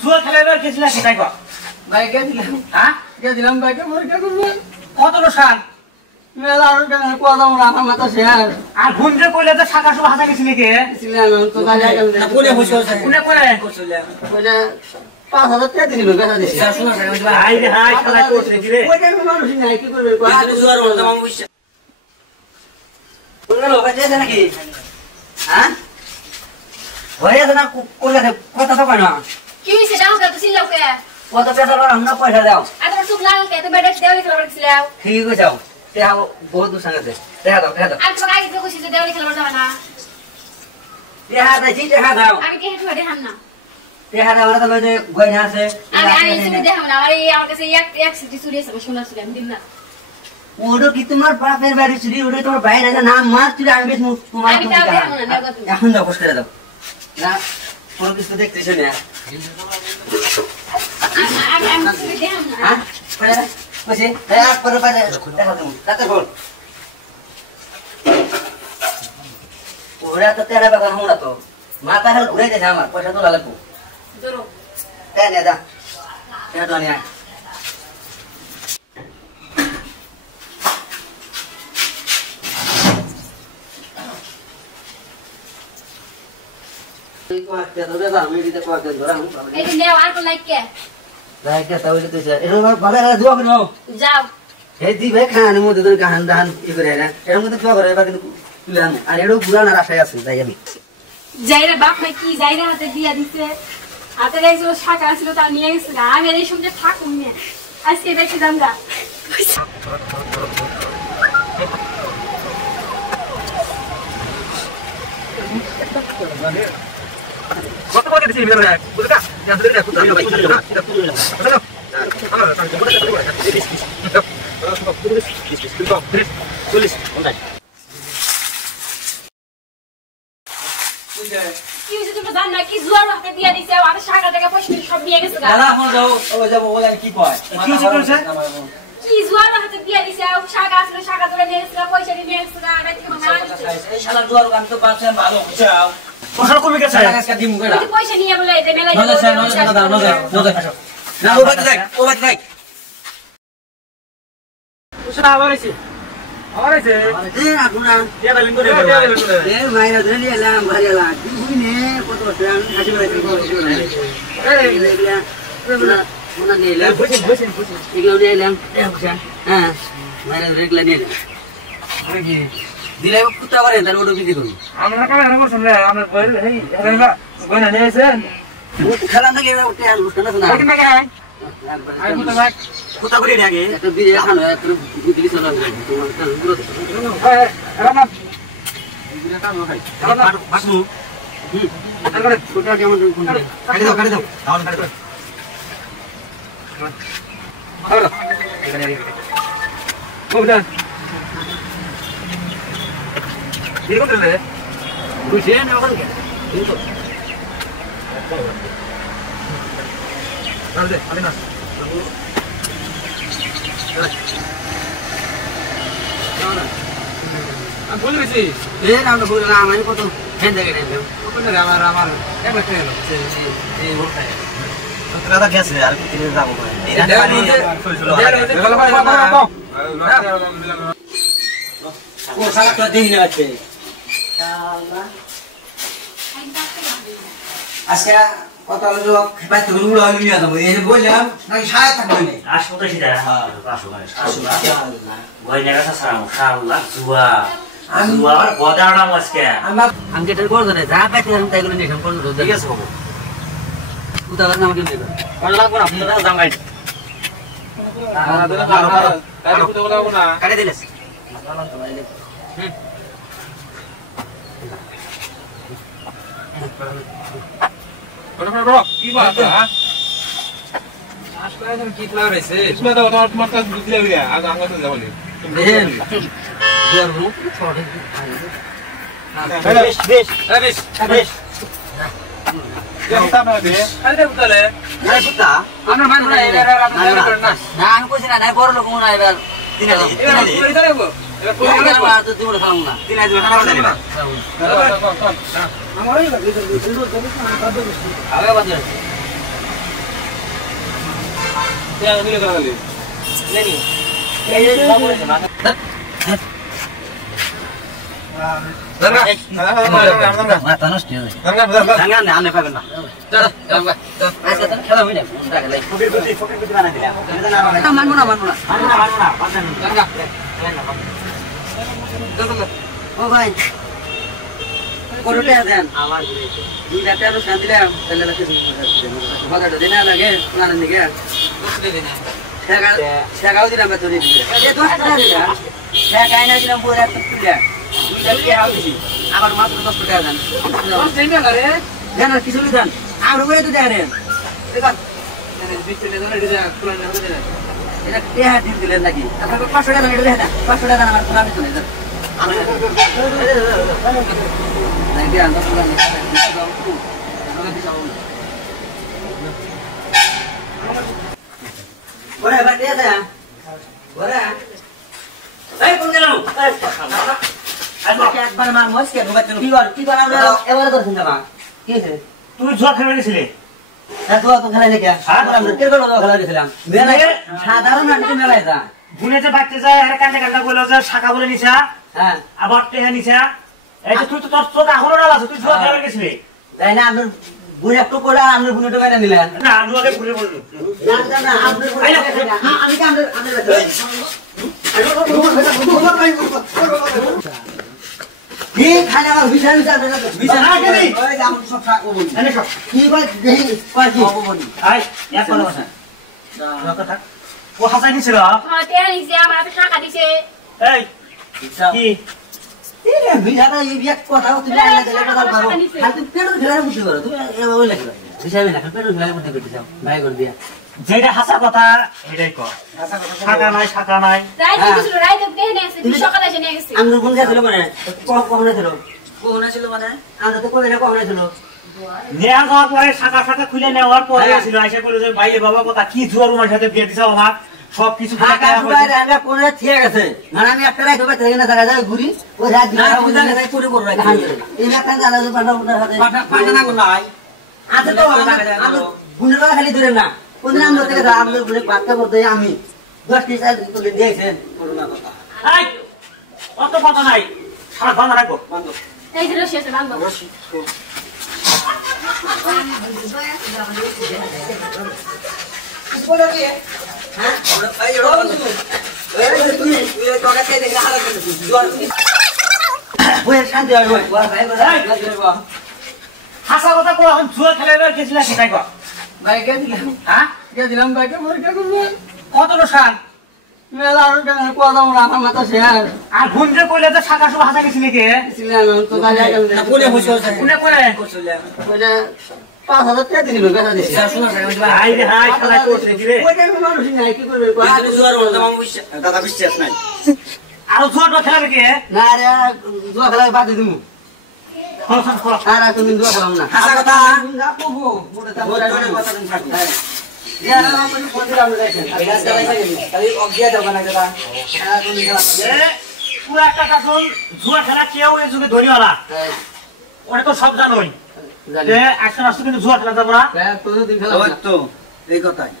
জুয়া খেলাবার গেছিলা সেটাই কর ভাই গেছিলাম হ্যাঁ গেছিলাম ভাইকে পরীক্ষা করবেন কত লোসান মেলা আর কেন কোয়া না আমার মাথা শেয়ার আর ভুন্ডে কইলে তো শাকা সব হাসা গেছিলি কে ছিলাম তো গাড়ি গেল না কোনে বসে আছে কোনে কোনে ওইটা 5000 টাকা দিছিল বেচা দিছে হাই রে হাই খেলা করছিস রে ওইটা মানুষ নাই কি করবে জুয়ার বলতে মামু বসে কোন লোক আছে নাকি হ্যাঁ হয়ে আছে না কলকাতা কথা তো কয় না কি হইছে দাও তো সিলাও কে কত পেছার আমরা পয়সা দাও আর তোমার চোখ লাল কে তো বেডে দেওয়ালি খেলা করছিলাও ঠিক হয়ে যাও দেখা বহুত দূর সঙ্গে দেখা দাও আর তোমার আগে তো কইছি যে দেওয়ালি খেলা যাবে না দেখা দাও আমি কি হেতু দেখাম না দেখা দাও আমরা যে গয়না আছে আমি চুরি দেখাম না আমার কাছে এক সিটি চুরি আছে সোনা চুরি আমি দিন না ওটা কি তোমার বাপের বাড়ি চুরি ওটা তোমার বাইরে আছে নাম মার চুরি আমি বেশ তোমার আমি তাও দেখাম না দেও তুমি এখন দাও করে দাও না কোনো কিছু দেখতেছো না আমি চুরি দেখাম না হ্যাঁ বসে এক করে বাইরে দেখা দাও তাতে বল ওরা তো তেরা বাগান হোনা তো মাথা হাল ঘুরে যাচ্ছে আমার পয়সা তো লাগবো ধরো তাই না দা এটা তো নিয়ে এই যে নেও আর কোন লাইক কে যাও যাই রে বাপ মা কি যাই রে হাতে দিয়া দিছে হাতে রেখেছিল শাকা ছিল তা নিয়ে গেছিল আমি এই সময় থাকুন নিয়ে আজকে দেখে যাম গা কত কত দিছিস ভিতরে বুঝকা জানতে রে কত দিলো ভাই কি হইছে তুমি জান না কি জুয়ার হাতে দিয়া দিছে আর শাকা টাকা পয়সা সব নিয়ে গেছে গা দাদা এখন যাও ও যাবো ও কি কয় কি হইছে কি জুয়ার হাতে দিয়া দিছে আর শাকা ছিল শাকা ধরে নিয়ে গেছে পয়সা নিয়ে গেছে গা আর কি মানা এই শালা দুয়ার গান তো পাচ্ছে ভালো বুঝাও পয়সা কমে গেছে টাকা দিমু কইরা পয়সা নিয়ে বলে এই মেলা না ও বাদ দেখ পয়সা আবার আইছে এ আপুনা দিয়া দিলেন করে এ মাইরা ধরে এলাম ভাইলা কি নে কত টাকা খাসি বাড়াইছি এই লেগলা ওনা নিলে বসে এগুলো নিয়ে এলাম হ্যাঁ মাইরা ধরে নিয়ে এলাম কি দিলে কুত্তা করে তার ওটা বিক্রি করুন আমরা কামে আর করছেন রে আমরা কইলে এই হেলা কইনা নিয়েছেন খেলা না গেলে ওটা আর লুট না না কি না গায় আই মুতা ভাই কুতা করে আগে একটা বিয়ে খানো একটা বুঝলি চলা তোমার কাল গুলো এই রামা বিয়ে কাম হয় রামা বাসু আর করে ছোটা কেমন কোন কাটি দাও দাও কাটি দাও আর এখানে কোবদা এরকম রে বুঝে না ওখানে এই তো দে আমি না আমি বলে গেছি এ না না বল না আমি কত হ্যাঁ দেখে নেব ওখানে আমার এক লাখ টাকা এই ওটা দাদা গেছে আর কি কিনে যাবো ও সারা তো দেই না আছে আজকে কত লোক বাইতে উড়ো আমি নিয়ে যাবো এই বললাম নাকি সারা থাকবে না আসলে সেটা আসলে গয়না কাছে সারাম শালা জুয়া জুয়া আর বদাড়া মাসকে আমি যেটা করব না যা বাইতে আমি তাই করে নিয়ে সম্পূর্ণ রোজ ঠিক আছে বাবু উদাহরণ নাম দিন দেব কোন লাগবো না আপনারা জামাই কাটে দিলেস কি বাত আসলে কি প্ল্যান রয়েছে इसमें तो তোমার কাছে বুঝলে হইয়া আজ আমরা তো যাব না দেন দুয়ার মুখ ছোট বেশ বেশ বেশ বেশ যেটা না দে আরে উতালে না কুত্তা আমরা মান না এরা আপনারা করেন না না আমি কইছি না নাই বড় লোক মনে হয় এবার দিনালি এরা কই ধরে গো এরা কই দিনালি ধরে তো দিব খাও না দিনালি খানা দিলি না আমারই আগে বাদ মাথা নষ্ট হয়ে যায় ভাঙা না আনে পাবেন না আজকে তো খেলা হইলে মানবো না ও ভাই কোটোটা দেন আমার 2 লাখ টাকা শান্তি দিলাম তাহলে কিছু বাজারটা দিনা লাগে প্ল্যান নিকে টাকাও দিলাম বেতন দিলে এই 10 টাকা দিলাম টাকা আইনা দিলাম পুরো 1 টাকা 2 লাখ টাকা আউছি আবার মাত্র 10 টাকা দেন 10 টাকা করে দেন আর কিছু দেন আর ওরে তো দেন দেখো 20 টাকা দেন এটা প্ল্যান করে দেন এটা টাকা দিলেন নাকি আপনাকে 500 টাকা দেন এটা দেন 500 টাকা দেন আমার প্ল্যান চলে যান তুই জুয়া খেলে গেছিলি সাধারণ মেলায় যা বুনে যে বাড়তে যায় আর কান্দে কান্দা বলে যে শাখা বলে নিছা হ্যাঁ আবার টেহা নিছা এই যে তুই তো তোর চোখ এখনো না আছে তুই জুয়া খেলে গেছিলি তাই না আপনার বুড়ি একটু করে আপনার বুড়িটা বাইরে নিলেন না আমি আগে ঘুরে বলবো আমি ও হাসাই নিছিল হ্যাঁ তে নিছে আমার হাতে টাকা দিছে এই কি যেটা হাসা কথা এটাই কর শাখা নাই শাখা নাই রাইতে কিছু রাইতে দেখে নিয়েছে তুই সকালে এসে নিয়ে গেছিস আমরা কোন ছিল মানে কখনো ছিল মানে আমরা তো কবে না কখনো ছিল নেওয়া যাওয়ার পরে শাখা শাখা খুলে নেওয়ার পরে ছিল আইসা বলে যে ভাই বাবা কথা কি জোর আমার সাথে বিয়ে দিছো আমার সবকিছু আমি একটা রাইতে বাইতে না জায়গা যায় ঘুরি ওই রাত করে করবো আচ্ছা তো গুণের কথা খালি ধরে না কোনদিন আমরা থেকে আমাদের গুণে বাচ্চা করতে আমি 10 টি সাল তুলে দিয়েছেন অত কথা নাই সারা বন্ধ রাখবো এই যে রশি আছে বাঁধবো শান্তি হাসা কথা কো এখন জুয়া খেলে গেছিল কি তাই কো বাইকে দিলাম হ্যাঁ দিলাম বাইকে পরীক্ষা করবো কত লোসান মেলা আর কথা বলা আমার মাথা শেয়ার আর গুঞ্জে কইলে যে শাখা সব হাসা গেছিল কি ছিলাম তো গাড়ি কোনে বসে কোনে করে ওইটা 5000 টাকা দিল বেচা দিছি আই রে হাই খেলা করছে কি রে ওইটা মানুষ নাই কি করবে জুয়ার বলতে আমি বিশ্বাস দাদা বিশ্বাস নাই আর জুয়া খেলাবে কি না রে জুয়া খেলা বাদ দিমু খরচ খরচ আর তুমি জুয়া খেলাম না হাসা কথা না প্রভু মোটা কথা তুমি থাকো ইয়া না আমি ফোন দিলাম দেখেন আর গাছ চালাইছে খালি অগিয়া দাও না দাদা আর তুমি খেলা পুরো একটা কাজল জুয়া খেলা কেউ এই যুগে ধরিওয়ালা ওটা তো সব জানোই যে একটা রাষ্ট্র কিন্তু জুয়া খেলা যাবো না তো দিন খেলা তো এই কথাই